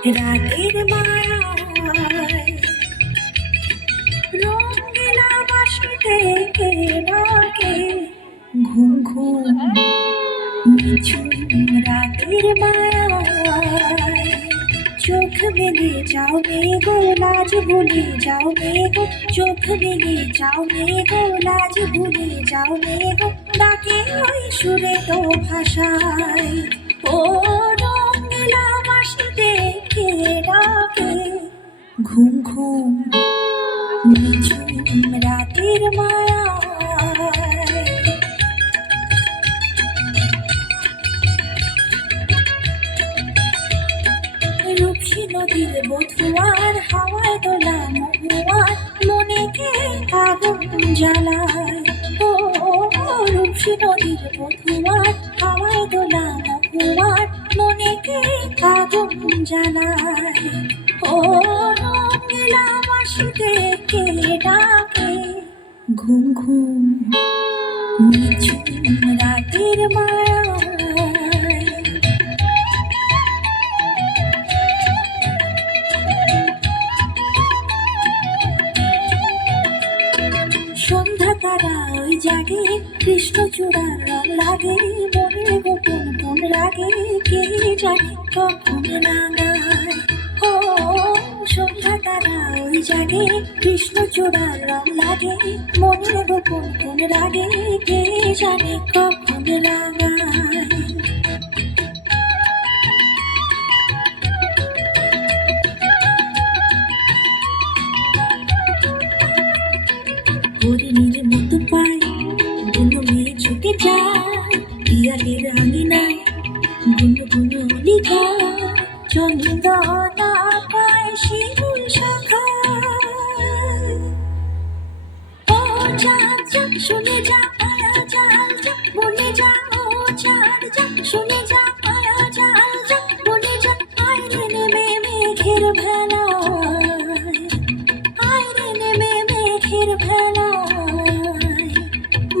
রাতের মায়ায় রঙিলা বাসিতে কে ডাকে ঘুম ঘুম নিঝুম রাতের মায়ায় চোখ মেলে যাও গো লাজ ভুলে যাও গো চোখ মেলে যাও গো লাজ ভুলে যাও গো ডাকে ওই সুরে তো ভাষায় ও রঙিলা বাসিতে কে ডাকে ঘুম ঘুম নিঝুম রাতের মায়ায় রূপসী নদীর বধুয়ার হাওয়ায় দোলা মহুয়ার মনে কে আগুন জ্বালায় ও রূপসী নদীর বধুয়ার হাওয়ায় দোলা মহুয়ার মনে কে আগুন জ্বালায় ও রঙিলা বাসিতে কে ডাকে ঘুম ঘুম নিঝুম রাতের মায়ায় সন্ধ্যা তারা ওই জাগে কৃষ্ণচূড়ার রং লাগে মনে গোপন কোন রাগে কে জানে কখন নাগায় ও সন্ধ্যা তারা ওই জাগে কৃষ্ণচূড়ার রং লাগে মনে গোপন কোন রাগে কে জানে কখন নাগায় হরিণীর মতো পায় বুনো মেয়ে ছুটে যায় পিয়ালের আঙিনায় বুনো বুনো লিখা চন্দনা পায় শিমুল শাখায় ও চাঁদ যা শুনে যা পায়া জাল যা বনে যা ও চাঁদ যা শুনে যা পায়া জাল যা বনে যা আয় রে নেমে মেঘের ভেলায় আয় রে নেমে মেঘের ভেলায়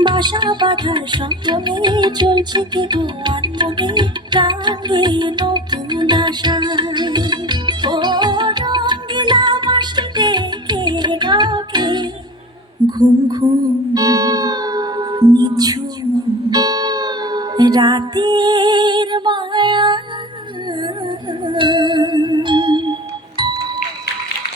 বাসা বাঁধার স্বপ্নে চলছে কি গো আনমনে টাঙ্গে নতুন আশায় ও রঙিলা বাসিতে কে ডাকে ঘুম ঘুম নিঝুম রাতের মায়া